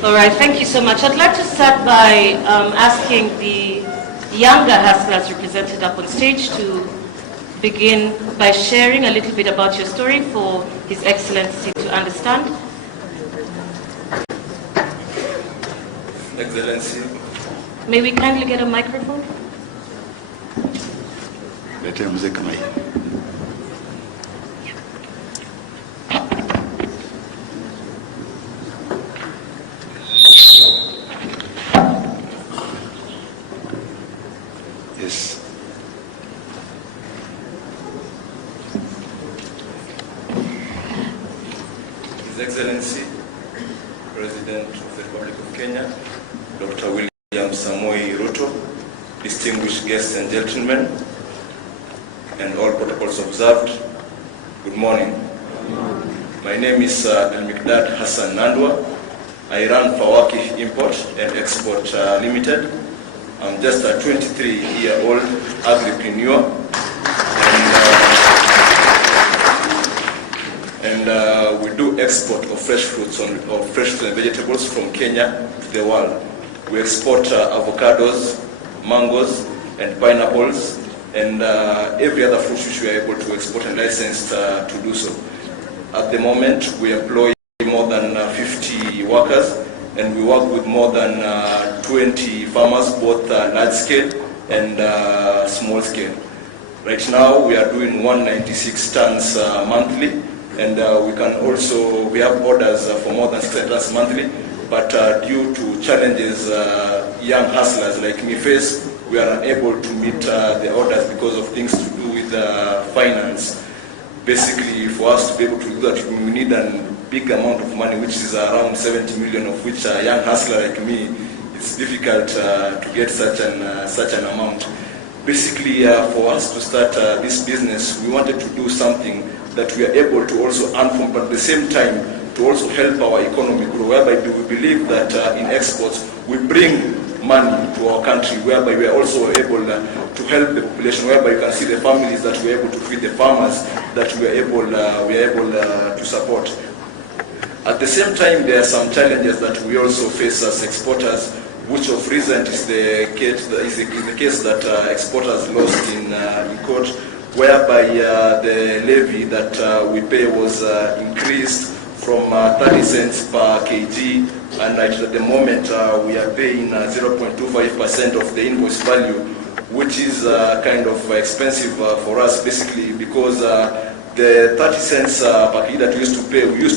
All right, thank you so much. I'd like to start by asking the younger hustlers represented up on stage to begin by sharing a little bit about your story for His Excellency to understand. Excellency. May we kindly get a microphone? Yes. His Excellency, President of the Republic of Kenya, Dr. William Samoei Ruto, distinguished guests and gentlemen, and all protocols observed, good morning. My name is Al-Mikdad Hassan Nandwa. I run Fawaki Import and Export Limited. I'm just a 23-year-old agripreneur, and we do export of fresh fruits and vegetables from Kenya to the world. We export avocados, mangoes, and pineapples, and every other fruit which we are able to export and licensed to do so. At the moment, we employ more than 50 workers, and we work with more than 20 farmers, both large scale and small scale. Right now, we are doing 196 tons monthly, and we have orders for more than 600 tons monthly, but due to challenges young hustlers like me face, we are unable to meet the orders because of things to do with finance. Basically, for us to be able to do that, we need a big amount of money, which is around 70 million, of which a young hustler like me, it's difficult to get such an amount. Basically, for us to start this business, we wanted to do something that we are able to also earn from, but at the same time, to also help our economy grow, whereby we believe that in exports, we bring money to our country, whereby we are also able to help the population, whereby you can see the families that we are able to feed, the farmers that we are able to support. At the same time, there are some challenges that we also face as exporters, which of recent is the case that exporters lost in court, whereby the levy that we pay was increased from 30 cents per kg, and at the moment we are paying 0.25% of the invoice value, which is kind of expensive for us, basically because the 30 cents per kg that we used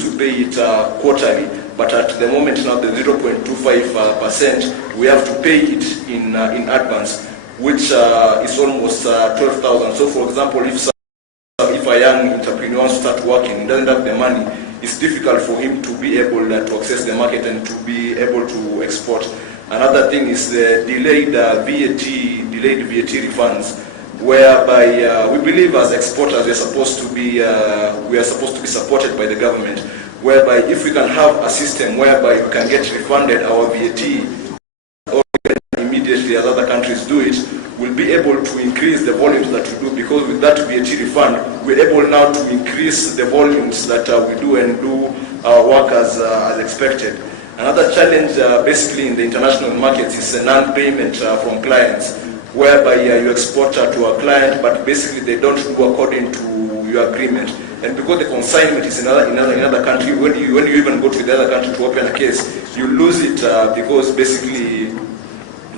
to pay it quarterly, but at the moment now the 0.25%, we have to pay it in advance, which is almost 12,000. So for example, if a young entrepreneur wants to start working, he doesn't have the money, it's difficult for him to be able to access the market and to be able to export. Another thing is the delayed VAT refunds, whereby we believe as exporters we are supposed to be supported by the government, whereby if we can have a system whereby we can get refunded our VAT or immediately as other countries do it, we'll be able to increase the volumes that we do, because with that VAT refund, we're able now to increase the volumes that we do and do our work as expected. Another challenge basically in the international markets is a non-payment from clients, whereby you export to a client, but basically they don't do according to your agreement. And because the consignment is in another country, when you even go to the other country to open a case, you lose it because basically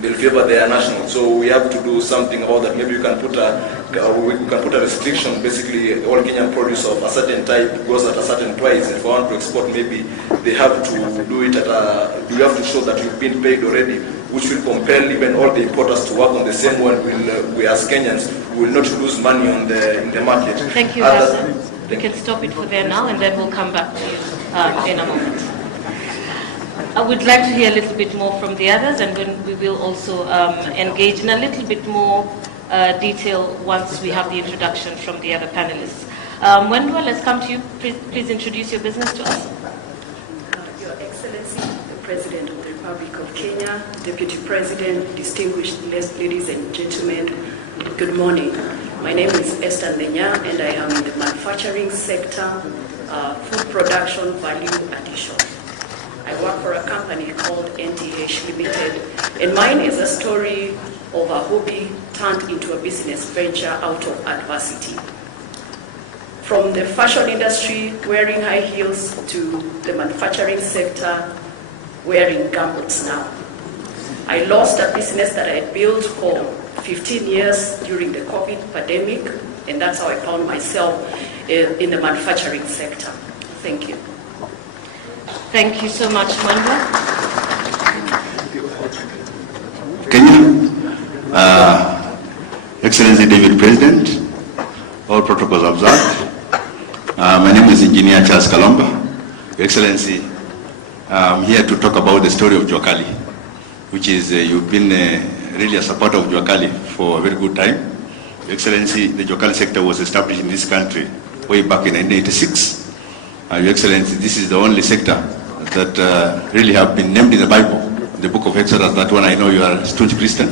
they'll favor their national. So we have to do something about that. Maybe we can put a restriction. Basically, all Kenyan produce of a certain type goes at a certain price. If I want to export, maybe they have to do it you have to show that you've been paid already, which will compel even all the importers to work on the same one. We as Kenyans will not lose money in the market. Thank you, Hassan. We can stop it for there now, and then we'll come back to you in a moment. I would like to hear a little bit more from the others, and then we will also engage in a little bit more detail once we have the introduction from the other panelists. Wendwa, let's come to you. Please introduce your business to us. Your Excellency, the President of the Republic of Kenya, Deputy President, distinguished ladies and gentlemen, good morning. My name is Esther Ndenya, and I am in the manufacturing sector, food production value addition. I work for a company called NTH Limited, and mine is a story of a hobby turned into a business venture out of adversity. From the fashion industry, wearing high heels, to the manufacturing sector, wearing gumboots now. I lost a business that I had built for 15 years during the COVID pandemic, and that's how I found myself in the manufacturing sector. Thank you. Thank you so much, Mwendwa. Kenya, Excellency David President, all protocols observed. My name is Engineer Charles Kalomba. Your Excellency, I'm here to talk about the story of Juakali, which is you've been really a supporter of Juakali for a very good time. Your Excellency, the Juakali sector was established in this country way back in 1986. Your Excellency, this is the only sector that really have been named in the Bible, the book of Exodus. That one I know you are a staunch Christian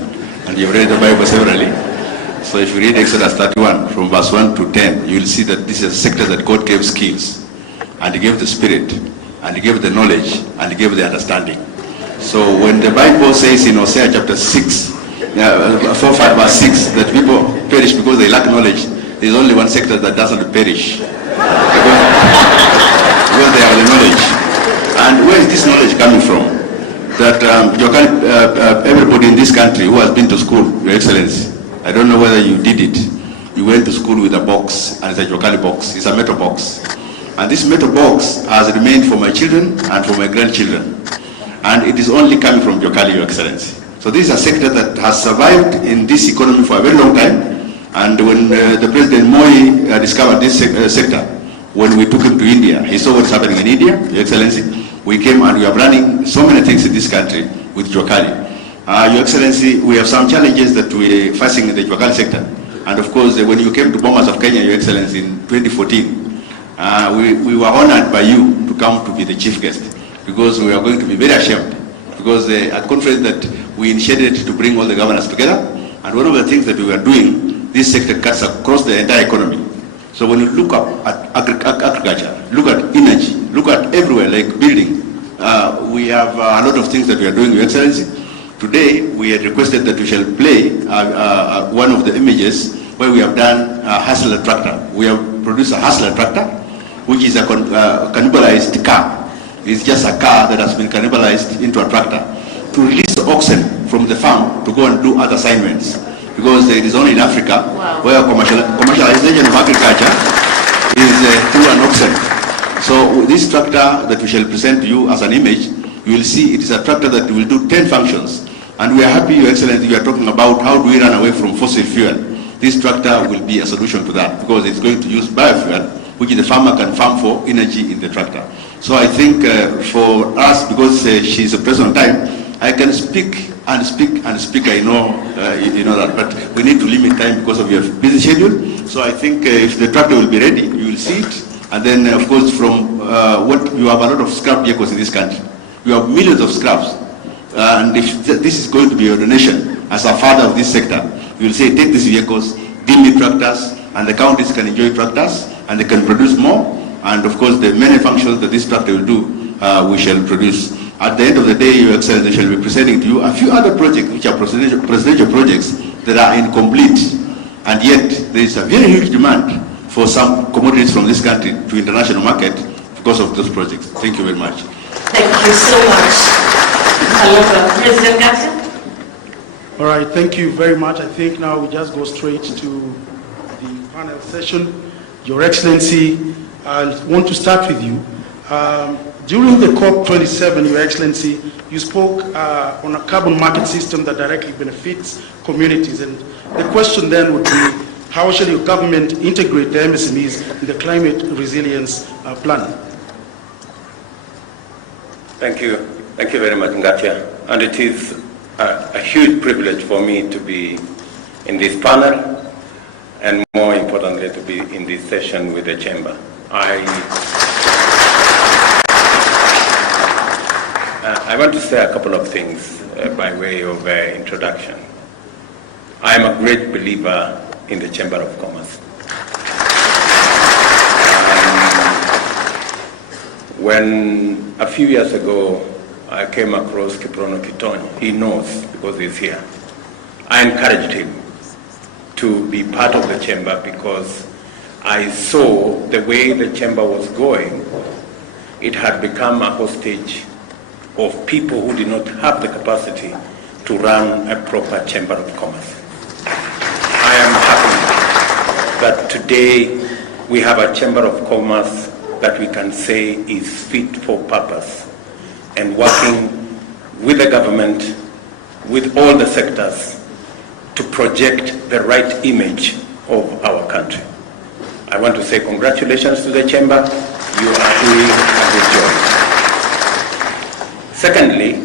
and you've read the Bible severally. So if you read Exodus 31 from verse 1 to 10, you will see that this is a sector that God gave skills, and He gave the spirit, and He gave the knowledge, and He gave the understanding. So when the Bible says in Hosea chapter 6, 4, 5, verse 6, that people perish because they lack knowledge, there is only one sector that doesn't perish. Because they have the knowledge. And where is this knowledge coming from? That everybody in this country who has been to school, Your Excellency, I don't know whether you did it. You went to school with a box, and it's a Juakali box. It's a metal box. And this metal box has remained for my children and for my grandchildren. And it is only coming from Juakali, Your Excellency. So this is a sector that has survived in this economy for a very long time. And when the President Moi discovered this sector, when we took him to India, he saw what's happening in India, Your Excellency. We came and we are running so many things in this country with Juakali. Your Excellency, we have some challenges that we are facing in the Juakali sector. And of course, when you came to Bomas of Kenya, Your Excellency, in 2014, we were honored by you to come to be the chief guest, because we are going to be very ashamed, because at conference that we initiated to bring all the governors together, and one of the things that we were doing, this sector cuts across the entire economy. So when you look up at agriculture, look at energy, look at everywhere, like building, we have a lot of things that we are doing, Your Excellency. Today, we had requested that we shall play one of the images where we have done a Hustler tractor. We have produced a Hustler tractor, which is a cannibalized car. It's just a car that has been cannibalized into a tractor to release oxen from the farm to go and do other assignments. Because it is only in Africa where commercialization of agriculture is through an oxen. So this tractor that we shall present to you as an image, you will see it is a tractor that will do 10 functions. And we are happy, Your Excellency, you are talking about how do we run away from fossil fuel. This tractor will be a solution to that, because it's going to use biofuel, which the farmer can farm for energy in the tractor. So I think for us, because she is a person on time, I can speak and speak and speak. I know you know that, but we need to limit time because of your busy schedule. So I think if the tractor will be ready, you will see it. And then, of course, from what you have a lot of scrap vehicles in this country. You have millions of scraps. And if this is going to be your donation as a father of this sector, you will say, take these vehicles, give me tractors, and the counties can enjoy tractors, and they can produce more. And of course, the many functions that this tractor will do, we shall produce. At the end of the day, Your Excellency, shall be presenting to you a few other projects, which are presidential projects that are incomplete. And yet, there is a very huge demand for some commodities from this country to international market because of those projects. Thank you very much. Thank you so much. President Garcia. All right, thank you very much. I think now we just go straight to the panel session. Your Excellency, I want to start with you. During the COP27, Your Excellency, you spoke on a carbon market system that directly benefits communities. And the question then would be, how shall your government integrate the MSMEs in the climate resilience plan? Thank you. Thank you very much, Ngatia. And it is a huge privilege for me to be in this panel, and more importantly, to be in this session with the Chamber. I want to say a couple of things by way of introduction. I am a great believer in the Chamber of Commerce. When a few years ago I came across Kiprono Kitony, he knows because he's here. I encouraged him to be part of the chamber because I saw the way the chamber was going. It had become a hostage of people who did not have the capacity to run a proper chamber of commerce. I am happy that today we have a chamber of commerce that we can say is fit for purpose and working with the government, with all the sectors to project the right image of our country. I want to say congratulations to the chamber. You are doing a good job. Secondly,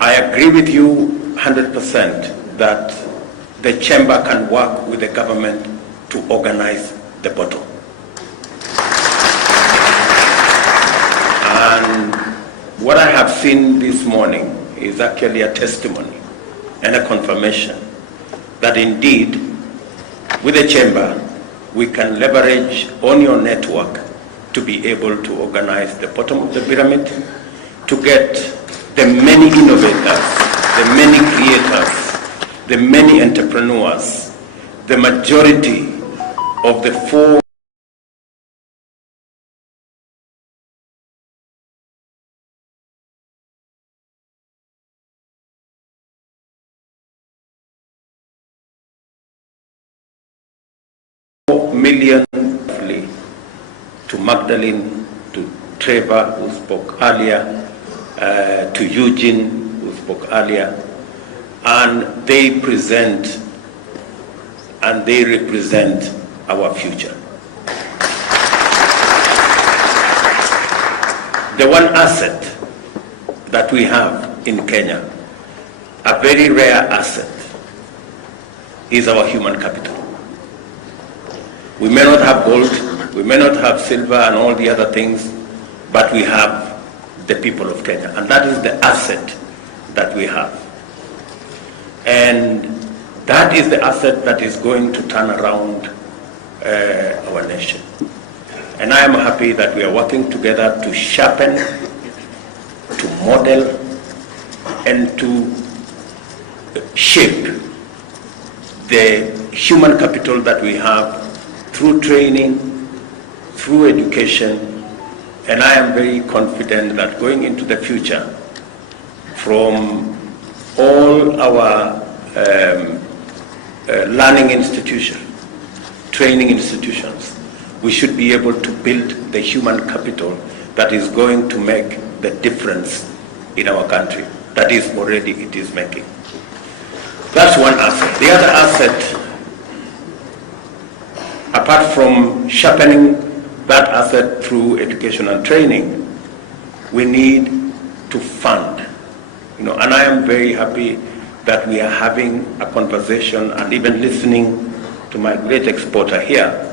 I agree with you 100% that the chamber can work with the government to organize the bottom. And what I have seen this morning is actually a testimony and a confirmation that indeed with the chamber we can leverage on your network to be able to organize the bottom of the pyramid, to get the many innovators, the many creators, the many entrepreneurs, the majority of the 4 million to Magdalene, to Trevor, who spoke earlier, to Eugene, who spoke earlier, and they present and they represent our future. The one asset that we have in Kenya, a very rare asset, is our human capital. We may not have gold, we may not have silver and all the other things, but we have the people of Kenya, and that is the asset that we have. And that is the asset that is going to turn around our nation. And I am happy that we are working together to sharpen, to model, and to shape the human capital that we have through training, through education, and I am very confident that going into the future, from all our learning institutions, training institutions, we should be able to build the human capital that is going to make the difference in our country. That is already it is making. That's one asset. The other asset, apart from sharpening that asset through education and training, we need to fund. And I am very happy that we are having a conversation and even listening to my great exporter here.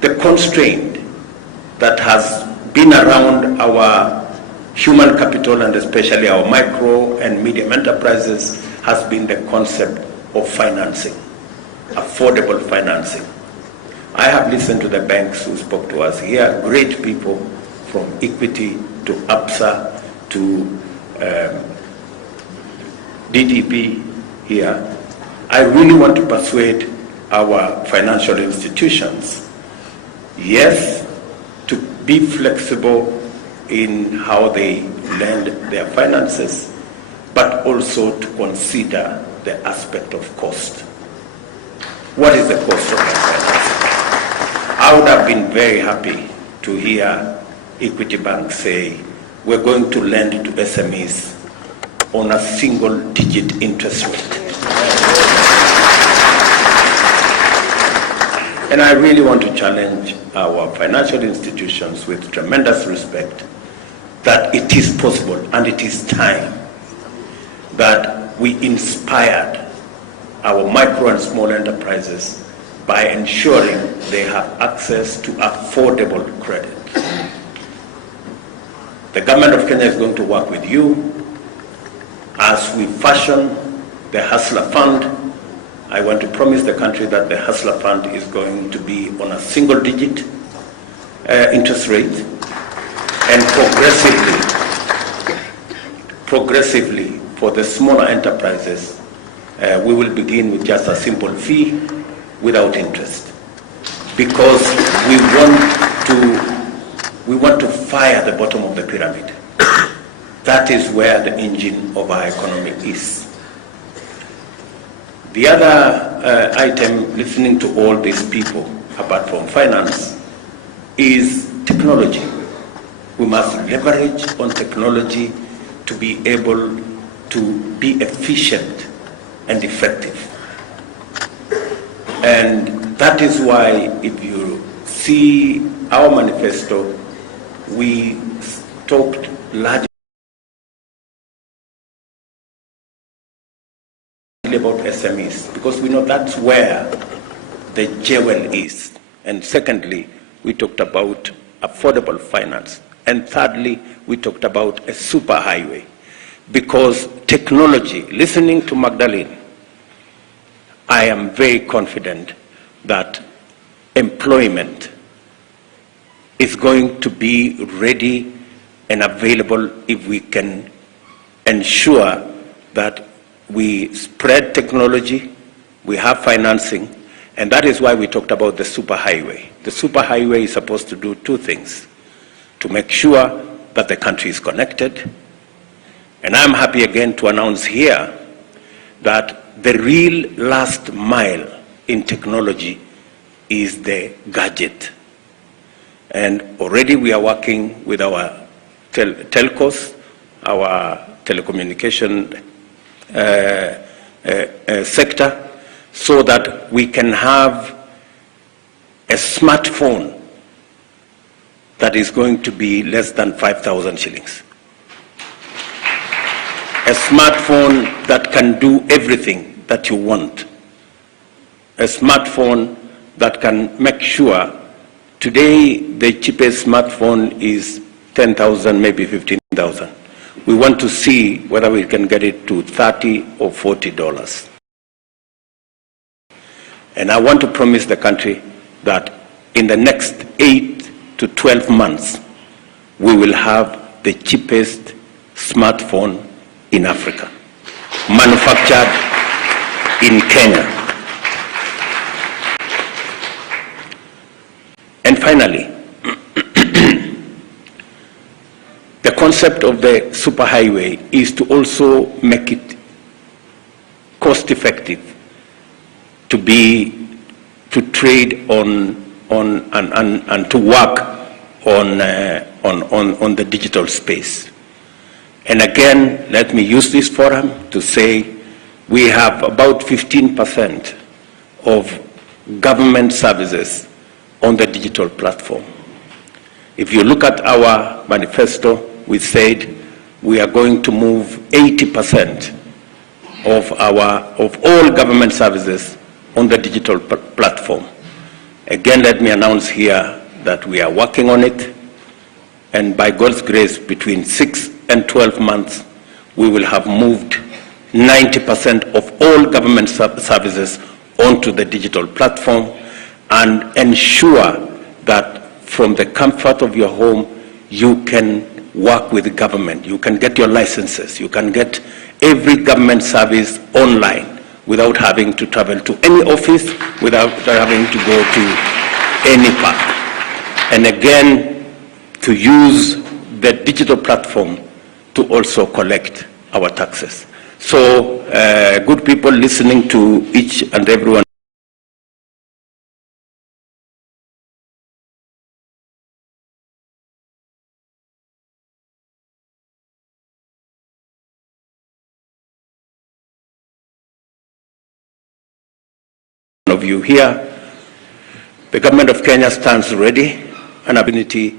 The constraint that has been around our human capital and especially our micro and medium enterprises has been the concept of financing, affordable financing. I have listened to the banks who spoke to us here, great people from Equity to APSA to DDP here. I really want to persuade our financial institutions, yes, to be flexible in how they lend their finances, but also to consider the aspect of cost. What is the cost of their finances? I would have been very happy to hear Equity Bank say, we're going to lend to SMEs on a single-digit interest rate. And I really want to challenge our financial institutions with tremendous respect that it is possible and it is time that we inspired our micro and small enterprises by ensuring they have access to affordable credit. The government of Kenya is going to work with you as we fashion the Hustler Fund. I want to promise the country that the Hustler Fund is going to be on a single-digit interest rate. And progressively, for the smaller enterprises, we will begin with just a simple fee without interest, because we want to fire the bottom of the pyramid. That is where the engine of our economy is. The other item, listening to all these people, apart from finance, is technology. We must leverage on technology to be able to be efficient and effective. And that is why, if you see our manifesto, we talked largely about SMEs, because we know that's where the jewel is. And secondly, we talked about affordable finance. And thirdly, we talked about a superhighway, because technology, listening to Magdalene, I am very confident that employment is going to be ready and available if we can ensure that we spread technology, we have financing, and that is why we talked about the superhighway. The superhighway is supposed to do two things: to make sure that the country is connected. And I'm happy again to announce here that the real last mile in technology is the gadget. And already we are working with our telcos, our telecommunication sector, so that we can have a smartphone that is going to be less than 5,000 shillings. A smartphone that can do everything that you want. A smartphone that can make sure, today the cheapest smartphone is 10,000, maybe 15,000. We want to see whether we can get it to $30 or $40. And I want to promise the country that in the next 8 to 12 months, we will have the cheapest smartphone in Africa, manufactured in Kenya. And finally, the concept of the superhighway is to also make it cost-effective to trade on and to work on the digital space. And again, let me use this forum to say we have about 15% of government services on the digital platform. If you look at our manifesto, we said we are going to move 80% of all government services on the digital platform. Again, let me announce here that we are working on it, and by God's grace, between 6 and 12 months, we will have moved 90% of all government services onto the digital platform, and ensure that from the comfort of your home, you can work with the government. You can get your licenses. You can get every government service online without having to travel to any office, without having to go to any park. And again, to use the digital platform to also collect our taxes. So, good people listening to each and every one of you here, the government of Kenya stands ready and ability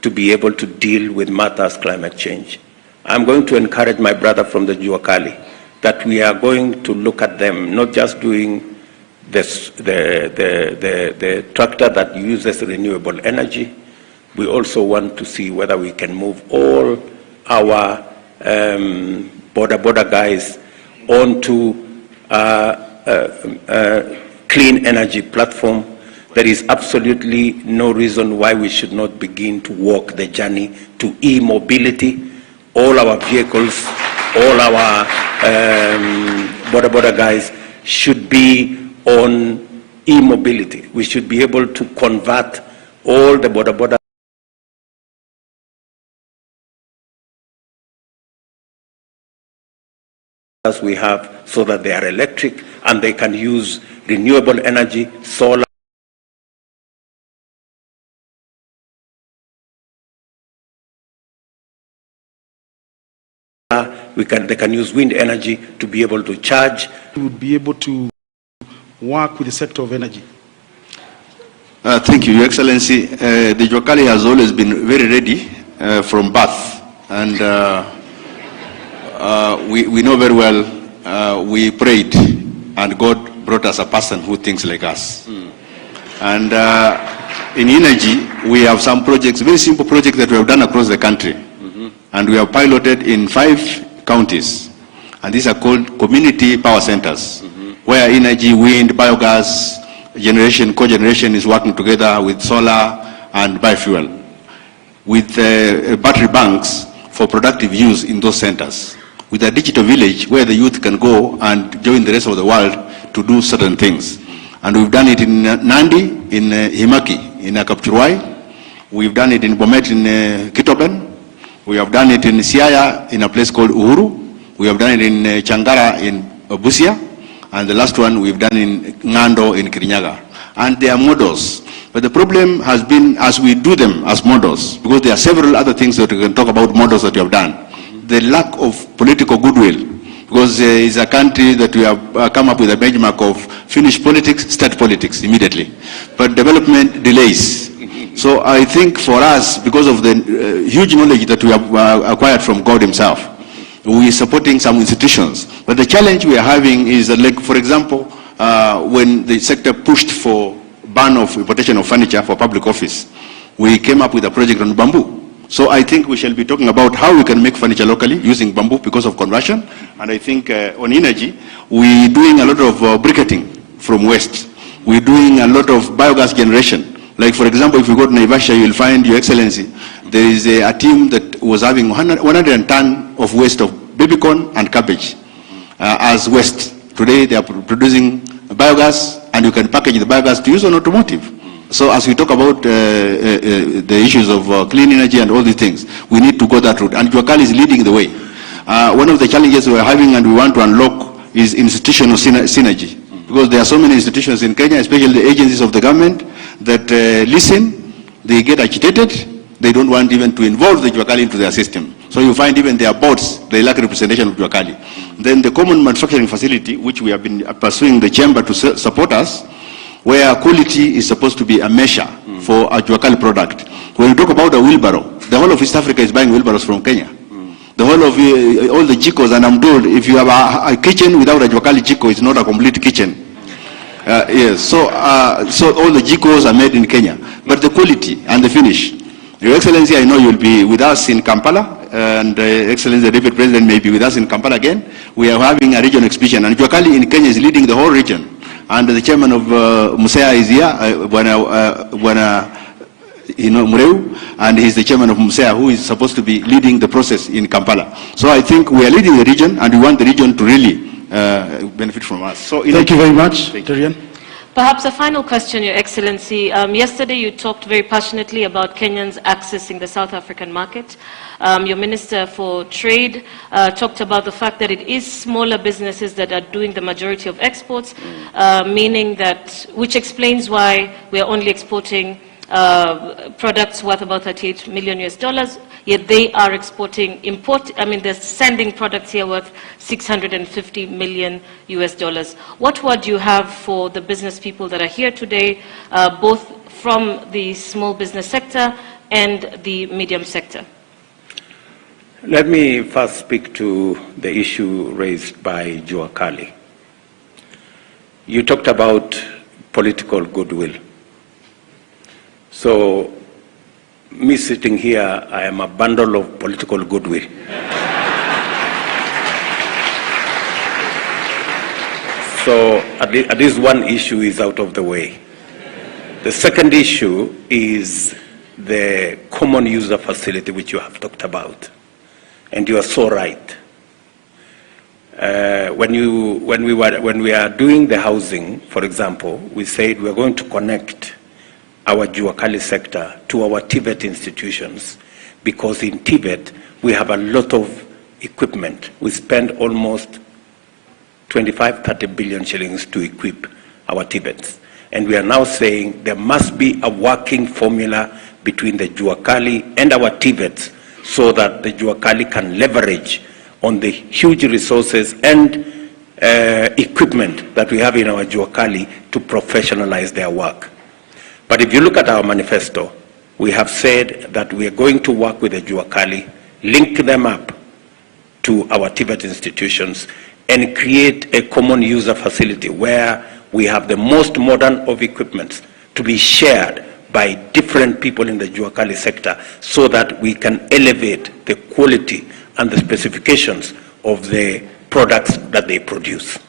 to be able to deal with matters climate change. I'm going to encourage my brother from the Jua Kali that we are going to look at them, not just doing this, the tractor that uses renewable energy. We also want to see whether we can move all our border guys onto clean energy platform, there is absolutely no reason why we should not begin to walk the journey to e-mobility. All our vehicles, all our border guys should be on e-mobility. We should be able to convert all the border we have so that they are electric and they can use renewable energy, solar. They can use wind energy to be able to charge. We would be able to work with the sector of energy. Thank you, Your Excellency. The Juakali has always been very ready from birth, and we know very well, we prayed, and God brought us a person who thinks like us. And in energy, we have some projects, very simple projects that we have done across the country. And we have piloted in 5 counties. And these are called community power centers, where energy, wind, biogas, generation, cogeneration is working together with solar and biofuel, with battery banks for productive use in those centers, with a digital village where the youth can go and join the rest of the world to do certain things. And we've done it in Nandi, in Himaki, in Kapchurwai. We've done it in Bomet, in Kitoben. We have done it in Siaya, in a place called Uhuru. We have done it in Changara, in Busia. And the last one we've done in Ngando, in Kirinyaga. And they are models. But the problem has been, as we do them as models, because there are several other things that we can talk about models that you have done. The lack of political goodwill, because it's a country that we have come up with a benchmark of finish politics, start politics immediately. But development delays. So I think for us, because of the huge knowledge that we have acquired from God himself, we are supporting some institutions. But the challenge we are having is that, like, for example, when the sector pushed for ban of importation of furniture for public office, we came up with a project on bamboo. So I think we shall be talking about how we can make furniture locally using bamboo because of conversion. And I think on energy, we're doing a lot of briquetting from waste. We're doing a lot of biogas generation. Like, for example, if you go to Naivasha, you'll find, Your Excellency, there is a team that was having 100 tons of waste of baby corn and cabbage as waste. Today, they are producing biogas, and you can package the biogas to use on automotive. So as we talk about the issues of clean energy and all these things, we need to go that route. And Juakali is leading the way. One of the challenges we're having and we want to unlock is institutional synergy. Because there are so many institutions in Kenya, especially the agencies of the government, that listen, they get agitated, they don't want even to involve the Juakali into their system. So you find even their boards, they lack representation of Juakali. Then the common manufacturing facility, which we have been pursuing the chamber to support us, where quality is supposed to be a measure for a Juakali product. When you talk about a wheelbarrow, the whole of East Africa is buying wheelbarrows from Kenya. The whole of all the jikos, and I'm told if you have a kitchen without a Juakali jiko, it's not a complete kitchen. Yes, so all the jikos are made in Kenya, but the quality and the finish. Your Excellency, I know you'll be with us in Kampala, and Excellency, the Deputy President may be with us in Kampala again. We are having a regional exhibition, and Juakali in Kenya is leading the whole region. And the chairman of Musea is here, Mureu, and he's the chairman of Musea, who is supposed to be leading the process in Kampala. So I think we are leading the region, and we want the region to really benefit from us. So Thank you very much, Terian. Perhaps a final question, Your Excellency. Yesterday you talked very passionately about Kenyans accessing the South African market. Your Minister for Trade talked about the fact that it is smaller businesses that are doing the majority of exports, meaning that, which explains why we are only exporting products worth about $38 million, yet they are exporting they're sending products here worth $650 million. What word do you have for the business people that are here today, both from the small business sector and the medium sector? Let me first speak to the issue raised by Juakali. You talked about political goodwill. So, me sitting here, I am a bundle of political goodwill. So, at least one issue is out of the way. The second issue is the common user facility, which you have talked about. And you are so right. When we are doing the housing, for example, we said we are going to connect our Juakali sector to our Tibet institutions, because in Tibet we have a lot of equipment. We spend almost 25-30 billion shillings to equip our Tibets. And we are now saying there must be a working formula between the Juakali and our Tibets, so that the Juakali can leverage on the huge resources and equipment that we have in our Juakali to professionalize their work. But if you look at our manifesto, we have said that we are going to work with the Juakali, link them up to our Tibet institutions, and create a common user facility where we have the most modern of equipment to be shared by different people in the Juakali sector, so that we can elevate the quality and the specifications of the products that they produce.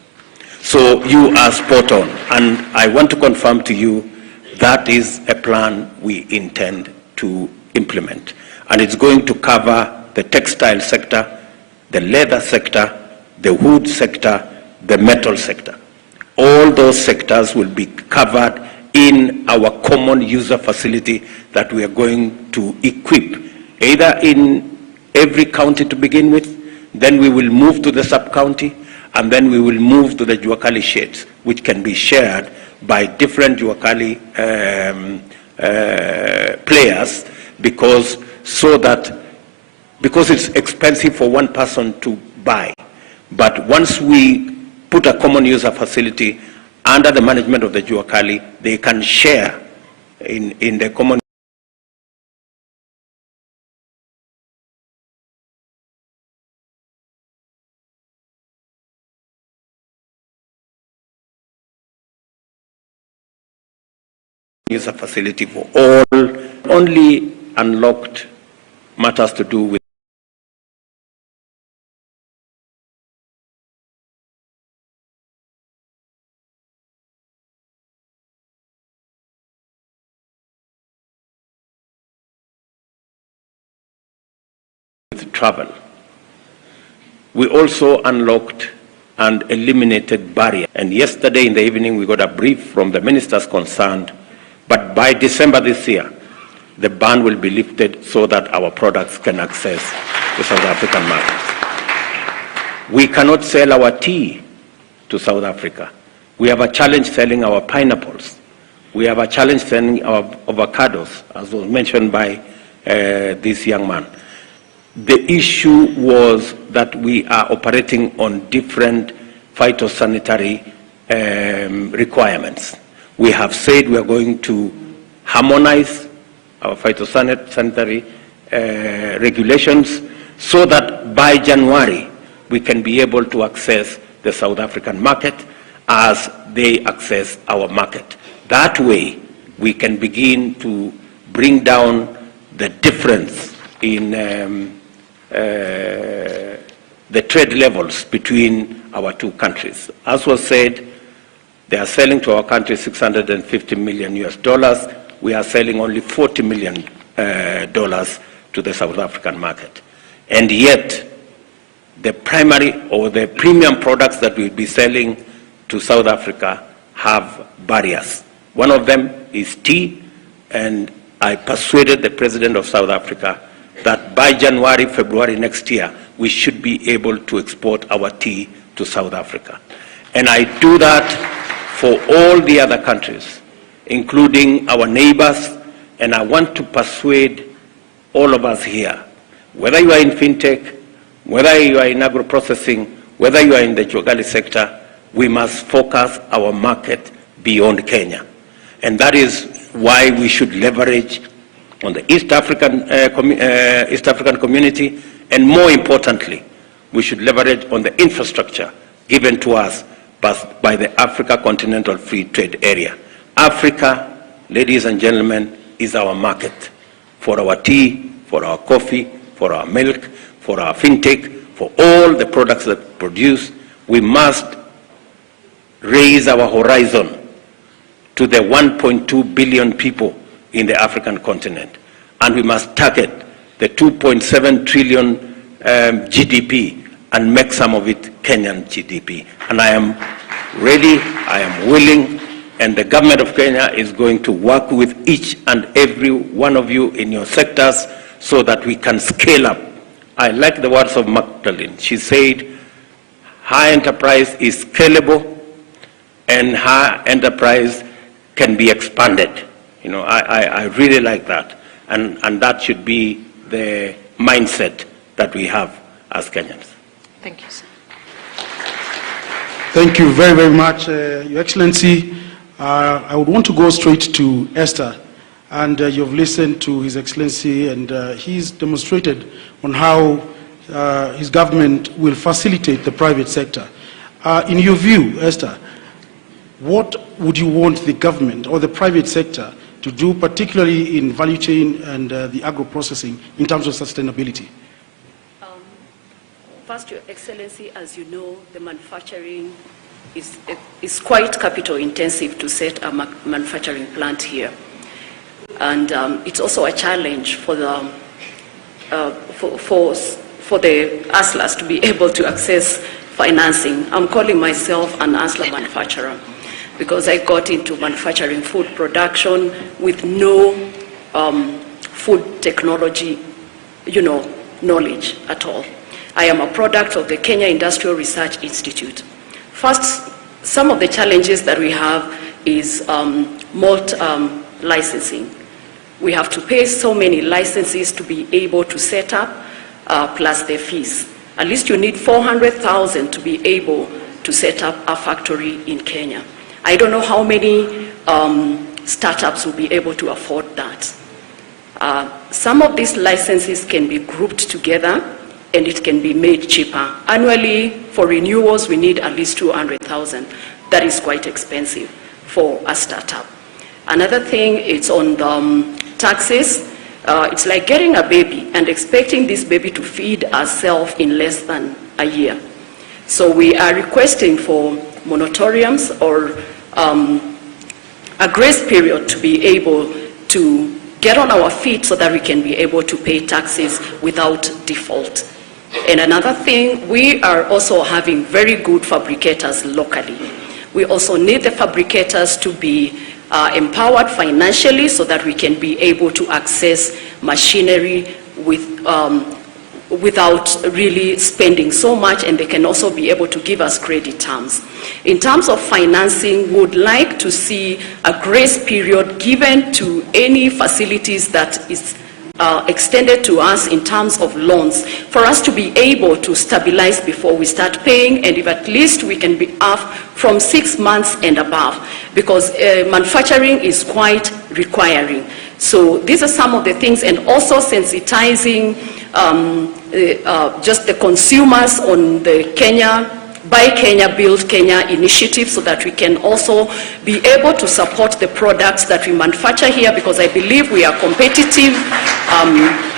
So you are spot on, and I want to confirm to you that is a plan we intend to implement. And it's going to cover the textile sector, the leather sector, the wood sector, the metal sector. All those sectors will be covered in our common user facility that we are going to equip, either in every county to begin with, then we will move to the sub-county, and then we will move to the Juakali sheds, which can be shared by different Juakali players, because it's expensive for one person to buy. But once we put a common user facility under the management of the Juakali, they can share in the common user facility for all. Only unlocked matters to do with travel. We also unlocked and eliminated barriers. And yesterday in the evening we got a brief from the ministers concerned, but by December this year, the ban will be lifted so that our products can access the South African market. We cannot sell our tea to South Africa. We have a challenge selling our pineapples. We have a challenge selling our avocados, as was mentioned by this young man. The issue was that we are operating on different phytosanitary requirements. We have said we are going to harmonize our phytosanitary regulations so that by January we can be able to access the South African market as they access our market. That way we can begin to bring down the difference in the trade levels between our two countries. As was said, they are selling to our country $650 million US. We are selling only $40 million to the South African market. And yet, the primary or the premium products that we'll be selling to South Africa have barriers. One of them is tea, and I persuaded the President of South Africa that by January, February next year, we should be able to export our tea to South Africa. And I do that for all the other countries, including our neighbors, and I want to persuade all of us here, whether you are in fintech, whether you are in agro-processing, whether you are in the Juakali sector, we must focus our market beyond Kenya. And that is why we should leverage on the East African community, and more importantly, we should leverage on the infrastructure given to us by the Africa Continental Free Trade Area. Africa, ladies and gentlemen, is our market for our tea, for our coffee, for our milk, for our fintech, for all the products that we produce. We must raise our horizon to the 1.2 billion people in the African continent. And we must target the 2.7 trillion GDP and make some of it Kenyan GDP. And I am ready, I am willing, and the government of Kenya is going to work with each and every one of you in your sectors so that we can scale up. I like the words of Magdalene. She said, her enterprise is scalable and her enterprise can be expanded. You know, I really like that. And that should be the mindset that we have as Kenyans. Thank you, sir. Thank you very, very much, Your Excellency. I would want to go straight to Esther. And you've listened to His Excellency, and he's demonstrated on how his government will facilitate the private sector. In your view, Esther, what would you want the government or the private sector to do, particularly in value chain and the agro-processing, in terms of sustainability? First, Your Excellency, as you know, the manufacturing is quite capital intensive to set a manufacturing plant here. And it's also a challenge for the hustlers to be able to access financing. I'm calling myself an hustler manufacturer because I got into manufacturing food production with no food technology, knowledge at all. I am a product of the Kenya Industrial Research Institute. First, some of the challenges that we have is malt licensing. We have to pay so many licenses to be able to set up, plus their fees. At least you need 400,000 to be able to set up a factory in Kenya. I don't know how many startups will be able to afford that. Some of these licenses can be grouped together and it can be made cheaper. Annually, for renewals, we need at least 200,000. That is quite expensive for a startup. Another thing is on the taxes. It's like getting a baby and expecting this baby to feed herself in less than a year. So we are requesting for moratoriums or a grace period to be able to get on our feet so that we can be able to pay taxes without default. And another thing, we are also having very good fabricators locally. We also need the fabricators to be empowered financially so that we can be able to access machinery without really spending so much, and they can also be able to give us credit terms. In terms of financing, we would like to see a grace period given to any facilities that is extended to us in terms of loans for us to be able to stabilize before we start paying, and if at least we can be off from 6 months and above, because manufacturing is quite requiring. So these are some of the things, and also sensitizing just the consumers on the Buy Kenya, Build Kenya initiative so that we can also be able to support the products that we manufacture here, because I believe we are competitive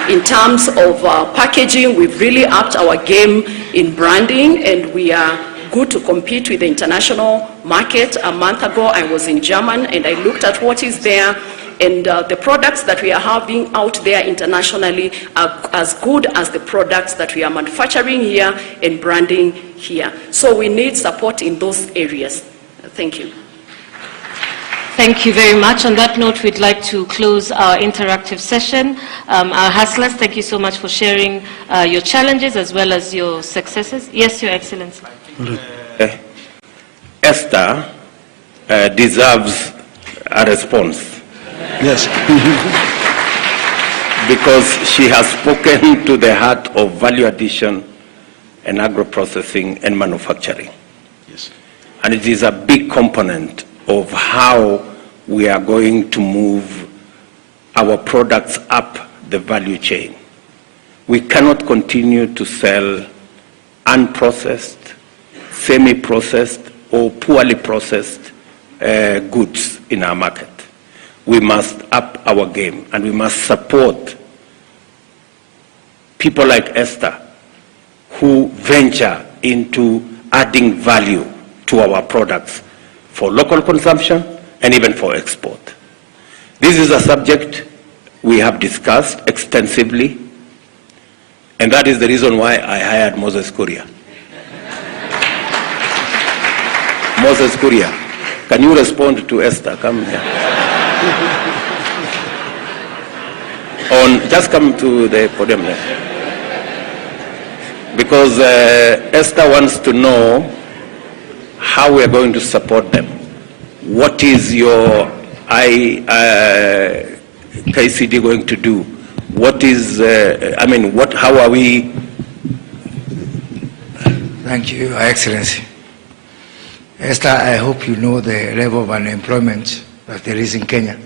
in terms of packaging. We've really upped our game in branding, and we are good to compete with the international market. A month ago, I was in Germany and I looked at what is there, and the products that we are having out there internationally are as good as the products that we are manufacturing here and branding here. So we need support in those areas. Thank you. Thank you very much. On that note, we'd like to close our interactive session. Our hustlers, thank you so much for sharing your challenges as well as your successes. Yes, Your Excellency. Esther deserves a response. Yes. Because she has spoken to the heart of value addition and agro-processing and manufacturing. Yes. And it is a big component of how we are going to move our products up the value chain. We cannot continue to sell unprocessed, semi-processed, or poorly processed goods in our market. We must up our game, and we must support people like Esther who venture into adding value to our products for local consumption and even for export. This is a subject we have discussed extensively, and that is the reason why I hired Moses Kuria. Moses Kuria, can you respond to Esther? Come here. Just come to the podium there. Because Esther wants to know how we are going to support them. What is your KCD going to do? What is, how are we? Thank you, Your Excellency. Esther, I hope you know the level of unemployment that there is in Kenya.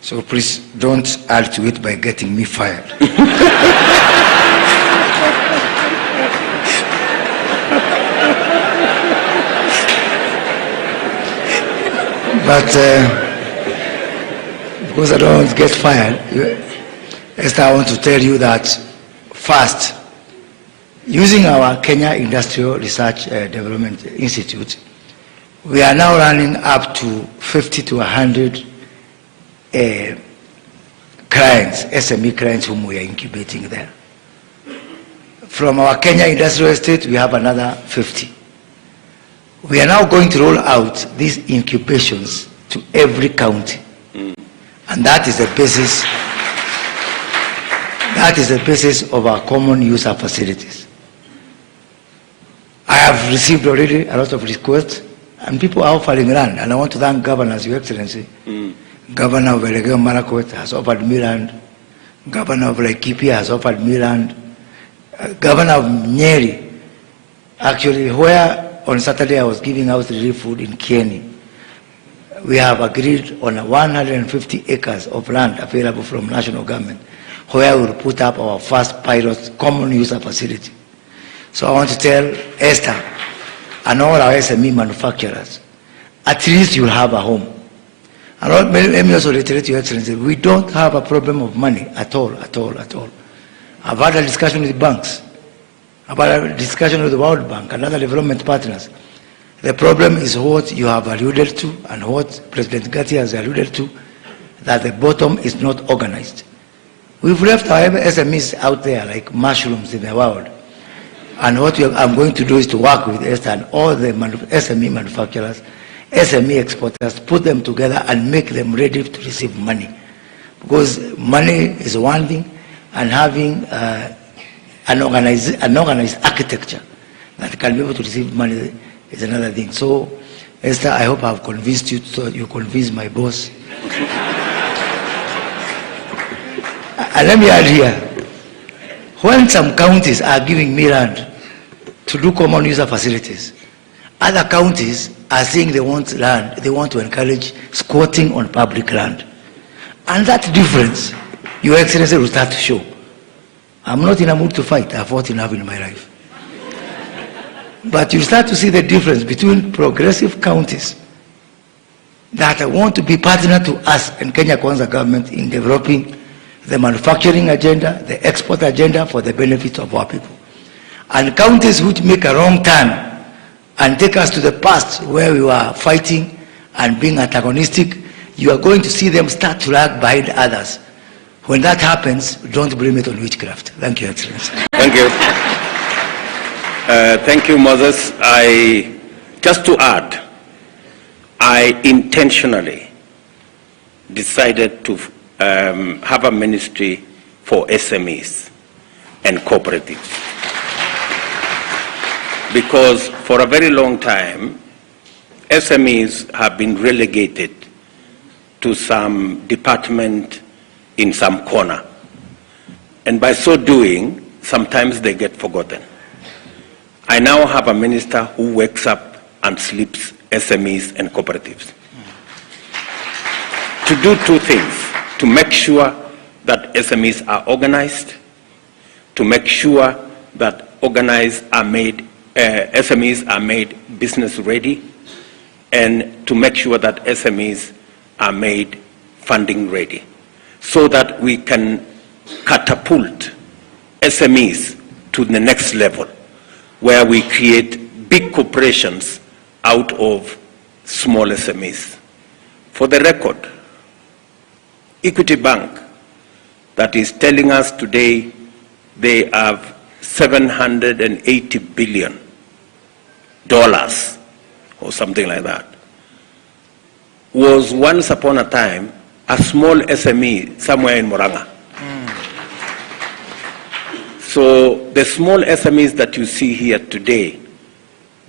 So please don't add to it by getting me fired. But because I don't want to get fired, Esther, I want to tell you that first, using our Kenya Industrial Research Development Institute, we are now running up to 50 to 100 clients, SME clients whom we are incubating there. From our Kenya Industrial Estate, we have another 50. We are now going to roll out these incubations to every county. And that is the basis of our common user facilities. I have received already a lot of requests, and people are offering land, and I want to thank governors, Your Excellency. Governor of Elegeo Marakwet has offered me land. Governor of Laikipia has offered me land. Governor of Nyeri, actually, where on Saturday I was giving out relief food in Kieni, we have agreed on 150 acres of land available from national government, where we will put up our first pilot common user facility. So I want to tell Esther and all our SME manufacturers, at least you'll have a home. And let me also reiterate, Your Excellency, we don't have a problem of money at all. I've had a discussion with banks. I've had a discussion with the World Bank and other development partners. The problem is what you have alluded to and what President Gatti has alluded to, that the bottom is not organized. We've left our SMEs out there like mushrooms in the world. And what I'm going to do is to work with Esther and all the SME manufacturers, SME exporters, put them together and make them ready to receive money. Because money is one thing, and having an organized architecture that can be able to receive money is another thing. So, Esther, I hope I've convinced you, so you convince my boss. And let me add here, when some counties are giving me land to do common user facilities, other counties are saying they want land, they want to encourage squatting on public land. And that difference, Your Excellency, will start to show. I'm not in a mood to fight, I've fought enough in my life. But you start to see the difference between progressive counties that want to be partner to us and Kenya Kwanza government in developing the manufacturing agenda, the export agenda for the benefit of our people. And counties which make a wrong turn and take us to the past where we were fighting and being antagonistic, you are going to see them start to lag behind others. When that happens, don't blame it on witchcraft. Thank you, Excellency. Thank you. Thank you, Moses. Just to add, I intentionally decided to have a ministry for SMEs and cooperatives. Because for a very long time, SMEs have been relegated to some department in some corner. And by so doing, sometimes they get forgotten. I now have a minister who wakes up and sleeps SMEs and cooperatives. To do two things: to make sure that SMEs are organized, to make sure that SMEs are made business ready, and to make sure that SMEs are made funding ready, so that we can catapult SMEs to the next level, where we create big corporations out of small SMEs. For the record, Equity Bank, that is telling us today they have $780 billion or something like that, was once upon a time a small SME somewhere in Moranga. So the small SMEs that you see here today,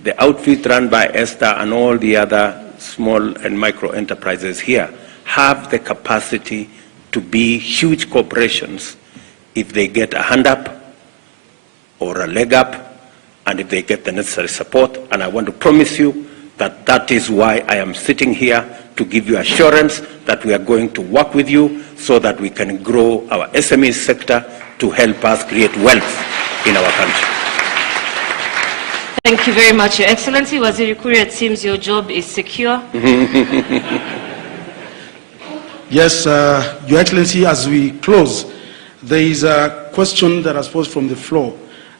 the outfit run by Esther and all the other small and micro enterprises here, have the capacity to be huge corporations if they get a hand up or a leg up, and if they get the necessary support. And I want to promise you that that is why I am sitting here, to give you assurance that we are going to work with you so that we can grow our SME sector to help us create wealth in our country. Thank you very much, Your Excellency. Waziri Kuria, it seems your job is secure. Yes, Your Excellency, as we close, there is a question that has posed from the floor,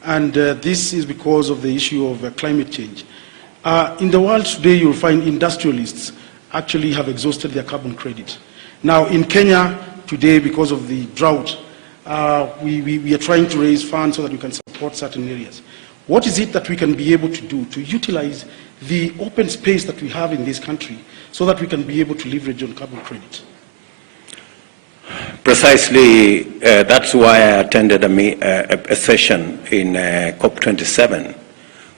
and this is because of the issue of climate change. In the world today, you'll find industrialists actually have exhausted their carbon credit. Now, in Kenya today, because of the drought, we are trying to raise funds so that we can support certain areas. What is it that we can be able to do to utilize the open space that we have in this country so that we can be able to leverage on carbon credit? Precisely, that's why I attended a session in COP27,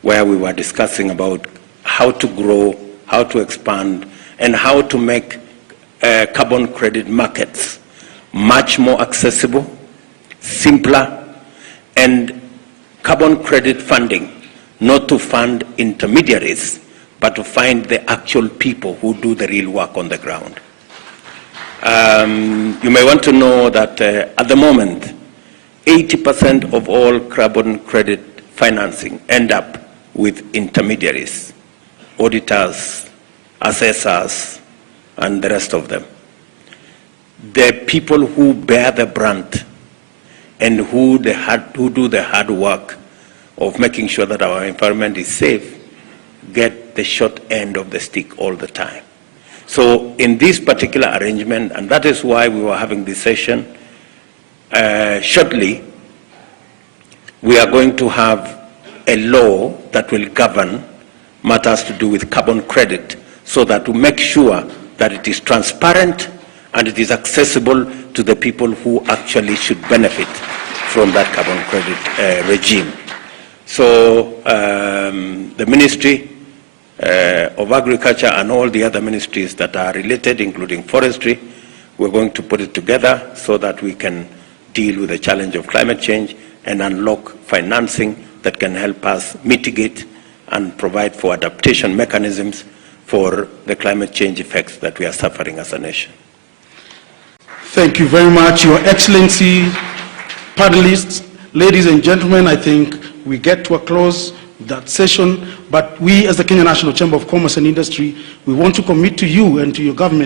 where we were discussing about how to grow, how to expand, and how to make carbon credit markets much more accessible, simpler, and carbon credit funding, not to fund intermediaries, but to find the actual people who do the real work on the ground. You may want to know that at the moment, 80% of all carbon credit financing end up with intermediaries, auditors, assessors, and the rest of them. The people who bear the brunt and who do the hard work of making sure that our environment is safe get the short end of the stick all the time. So in this particular arrangement, and that is why we were having this session, shortly we are going to have a law that will govern matters to do with carbon credit, so that to make sure that it is transparent and it is accessible to the people who actually should benefit from that carbon credit regime. So the Ministry of Agriculture and all the other ministries that are related, including forestry, we're going to put it together so that we can deal with the challenge of climate change and unlock financing that can help us mitigate and provide for adaptation mechanisms for the climate change effects that we are suffering as a nation. Thank you very much, Your Excellency, panelists, ladies and gentlemen. I think we get to a close that session, but we as the Kenya National Chamber of Commerce and Industry, we want to commit to you and to your government